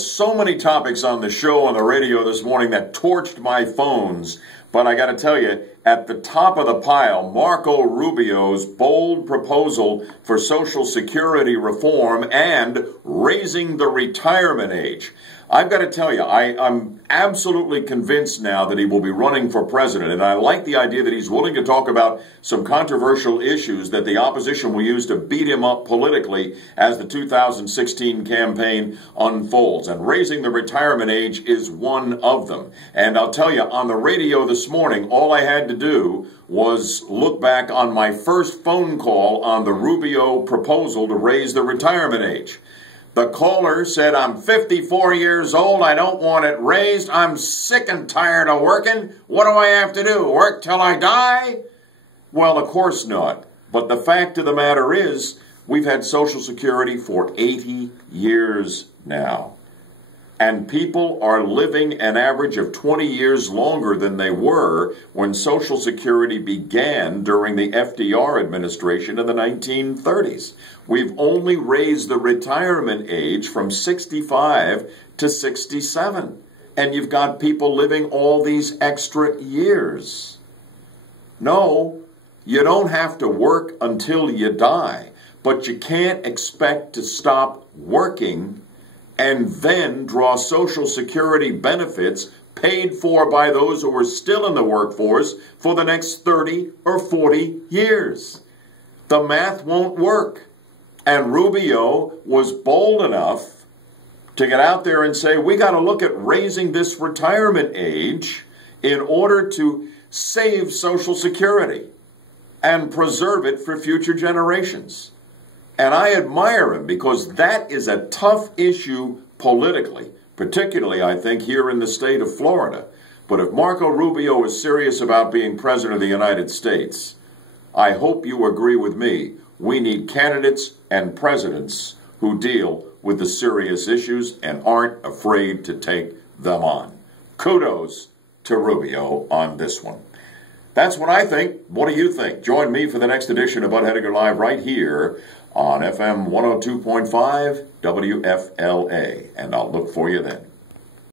So many topics on the show on the radio this morning that torched my phones, but I got to tell you, at the top of the pile, Marco Rubio's bold proposal for Social Security reform and raising the retirement age. I've got to tell you, I'm absolutely convinced now that he will be running for president, and I like the idea that he's willing to talk about some controversial issues that the opposition will use to beat him up politically as the 2016 campaign unfolds. And raising the retirement age is one of them. And I'll tell you, on the radio this morning, all I had to do was look back on my first phone call on the Rubio proposal to raise the retirement age. The caller said, "I'm 54 years old. I don't want it raised. I'm sick and tired of working. What do I have to do? Work till I die?" Well, of course not. But the fact of the matter is, we've had Social Security for 80 years now. And people are living an average of 20 years longer than they were when Social Security began during the FDR administration in the 1930s. We've only raised the retirement age from 65 to 67. And you've got people living all these extra years. No, you don't have to work until you die, but you can't expect to stop working and then draw Social Security benefits paid for by those who are still in the workforce for the next 30 or 40 years. The math won't work. And Rubio was bold enough to get out there and say, we got to look at raising this retirement age in order to save Social Security and preserve it for future generations. And I admire him because that is a tough issue politically, particularly, I think, here in the state of Florida. But if Marco Rubio is serious about being president of the United States, I hope you agree with me. We need candidates and presidents who deal with the serious issues and aren't afraid to take them on. Kudos to Rubio on this one. That's what I think. What do you think? Join me for the next edition of Bud Hediger Live right here on FM 102.5 WFLA, and I'll look for you then.